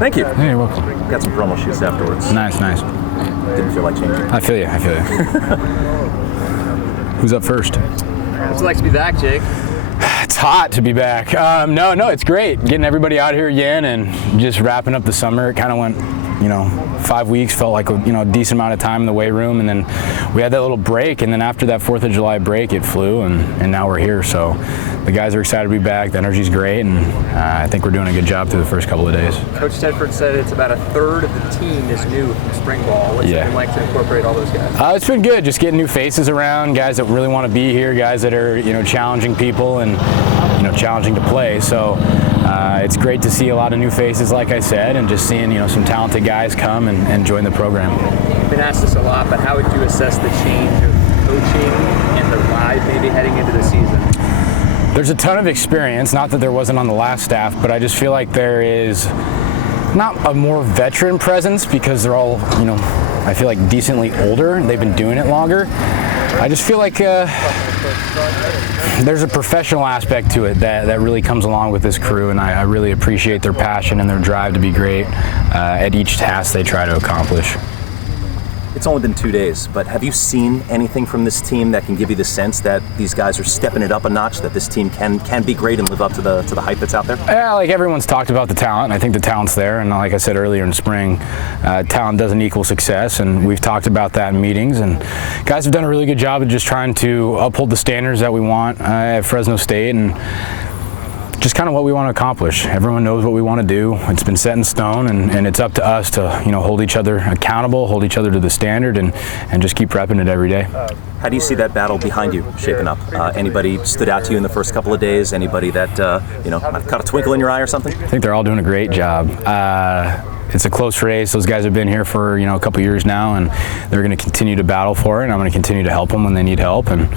Thank you. Hey, you're welcome. Got some promo shoots afterwards. Nice. Didn't feel like changing. I feel you. Who's up first? What's it like to be back, Jake? It's hot to be back. No, it's great. Getting everybody out here again and just wrapping up the summer. It kind of went, 5 weeks, felt like a decent amount of time in the weight room, and then we had that little break, and then after that 4th of July break, it flew, and now we're here. So the guys are excited to be back. The energy's great, and I think we're doing a good job through the first couple of days. Coach Tedford said it's about a third of the team is new from spring ball. What's it been like to incorporate all those guys? It's been good, just getting new faces around, guys that really want to be here, guys that are challenging people and challenging to play. So it's great to see a lot of new faces, like I said, and just seeing some talented guys come and join the program. You've been asked this a lot, but how would you assess the change of coaching and the vibe maybe heading into the season? There's a ton of experience, not that there wasn't on the last staff, but I just feel like there is not a more veteran presence because they're all, I feel like decently older and they've been doing it longer. I just feel like there's a professional aspect to it that really comes along with this crew, and I really appreciate their passion and their drive to be great at each task they try to accomplish. It's only been 2 days, but have you seen anything from this team that can give you the sense that these guys are stepping it up a notch, that this team can be great and live up to the hype that's out there? Yeah, like everyone's talked about the talent. I think the talent's there, and like I said earlier in spring, talent doesn't equal success, and we've talked about that in meetings, and guys have done a really good job of just trying to uphold the standards that we want at Fresno State, and just kind of what we want to accomplish. Everyone knows what we want to do. It's been set in stone, and it's up to us to hold each other accountable, hold each other to the standard, and just keep repping it every day. How do you see that battle behind you shaping up? Anybody stood out to you in the first couple of days? Anybody that caught a twinkle in your eye or something? I think they're all doing a great job. It's a close race. Those guys have been here for a couple years now, and they're going to continue to battle for it. And I'm going to continue to help them when they need help, and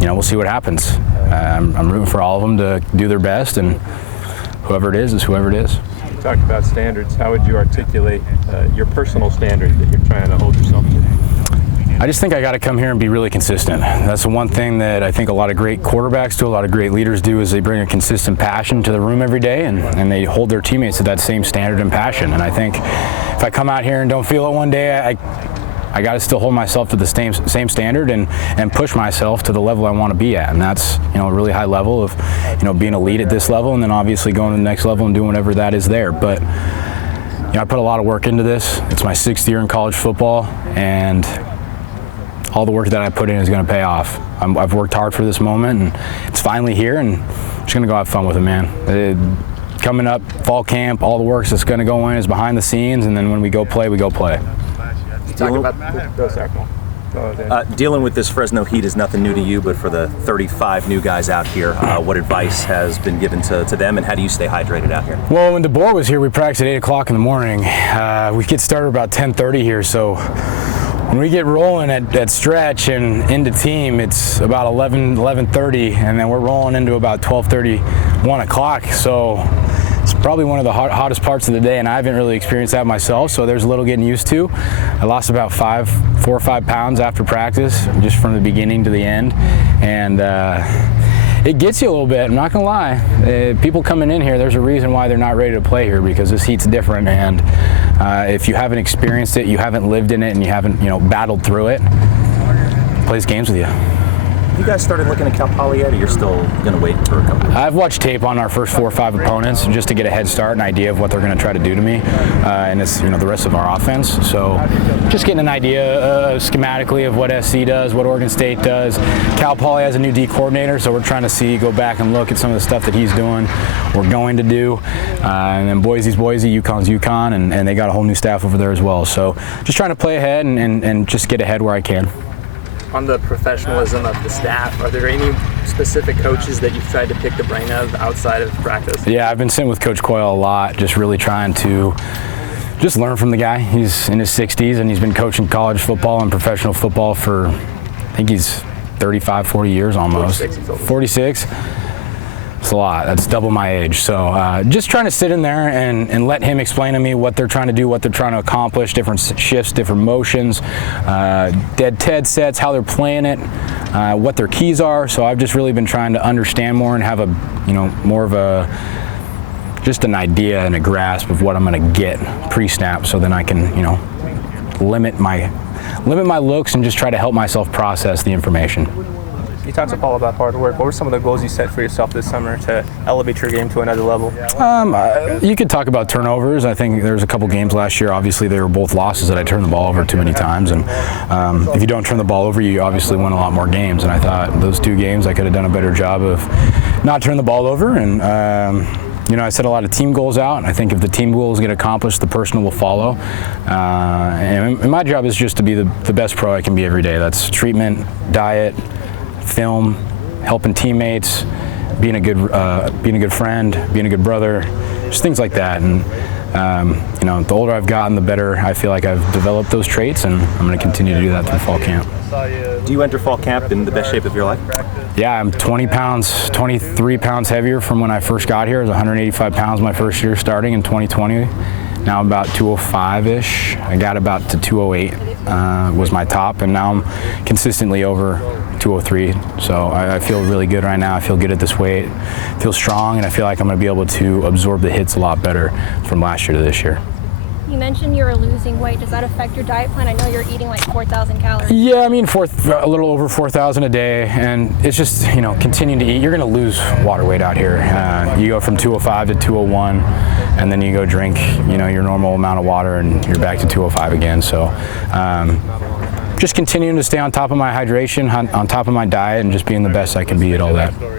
we'll see what happens. I'm rooting for all of them to do their best, and whoever it is whoever it is. You talked about standards. How would you articulate your personal standard that you're trying to hold yourself to? I just think I got to come here and be really consistent. That's the one thing that I think a lot of great quarterbacks do, a lot of great leaders do, is they bring a consistent passion to the room every day, and they hold their teammates to that same standard and passion. And I think if I come out here and don't feel it one day, I got to still hold myself to the same standard and push myself to the level I want to be at, and that's a really high level of being elite at this level, and then obviously going to the next level and doing whatever that is there. But I put a lot of work into this. It's my 6th year in college football, and all the work that I put in is going to pay off. I've worked hard for this moment, and it's finally here, and I'm just going to go have fun with it, man. Coming up, fall camp, all the work that's going to go in is behind the scenes, and then when we go play, we go play. Dealing with this Fresno heat is nothing new to you, but for the 35 new guys out here, what advice has been given to them, and how do you stay hydrated out here? Well, when DeBoer was here, we practiced at 8 o'clock in the morning. We get started about 10:30 here, so when we get rolling at stretch and into team, it's about 11:30, and then we're rolling into about 12:30, 1 o'clock. So it's probably one of the hottest parts of the day, and I haven't really experienced that myself, so there's a little getting used to. I lost about 4 or 5 pounds after practice, just from the beginning to the end, and it gets you a little bit, I'm not gonna lie. People coming in here, there's a reason why they're not ready to play here, because this heat's different, and if you haven't experienced it, you haven't lived in it, and you haven't battled through it, plays games with you. You guys started looking at Cal Poly yet, or you're still going to wait for a couple? I've watched tape on our first 4 or 5 opponents just to get a head start, an idea of what they're going to try to do to me, and it's the rest of our offense. So just getting an idea schematically of what SC does, what Oregon State does. Cal Poly has a new D coordinator, so we're trying to go back and look at some of the stuff that he's doing, we're going to do, and then Boise's Boise, UConn's UConn, and they got a whole new staff over there as well. So just trying to play ahead and just get ahead where I can. On the professionalism of the staff, are there any specific coaches that you've tried to pick the brain of outside of practice? Yeah, I've been sitting with Coach Coyle a lot, just really trying to just learn from the guy. He's in his 60s, and he's been coaching college football and professional football for, I think he's 35, 40 years almost. 46. It's a lot. That's double my age. So just trying to sit in there and let him explain to me what they're trying to do, what they're trying to accomplish, different shifts, different motions, dead Ted sets, how they're playing it, what their keys are. So I've just really been trying to understand more and have a, more of a just an idea and a grasp of what I'm going to get pre-snap, so then I can, limit my looks and just try to help myself process the information. You talked to Paul about hard work. What were some of the goals you set for yourself this summer to elevate your game to another level? You could talk about turnovers. I think there was a couple games last year. Obviously, they were both losses that I turned the ball over too many times. And if you don't turn the ball over, you obviously win a lot more games. And I thought those 2 games I could have done a better job of not turning the ball over. And I set a lot of team goals out. I think if the team goals get accomplished, the personal will follow. And my job is just to be the best pro I can be every day. That's treatment, diet, film, helping teammates, being a good friend, being a good brother, just things like that. And the older I've gotten, the better I feel like I've developed those traits, and I'm going to continue to do that through fall camp. Do you enter fall camp in the best shape of your life? Yeah, I'm 23 pounds heavier from when I first got here. I was 185 pounds my first year starting in 2020. Now I'm about 205-ish. I got about to 208 was my top, and now I'm consistently over 203. So I feel really good right now. I feel good at this weight. I feel strong, and I feel like I'm going to be able to absorb the hits a lot better from last year to this year. You mentioned you were losing weight. Does that affect your diet plan? I know you're eating like 4,000 calories. Yeah, I mean, a little over 4,000 a day, and it's just, continuing to eat. You're going to lose water weight out here. You go from 205 to 201, and then you go drink, your normal amount of water, and you're back to 205 again. So just continuing to stay on top of my hydration, on top of my diet, and just being the best I can be at all that.